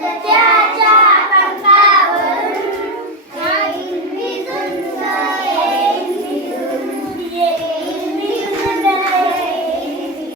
Cha cha, cha, cha.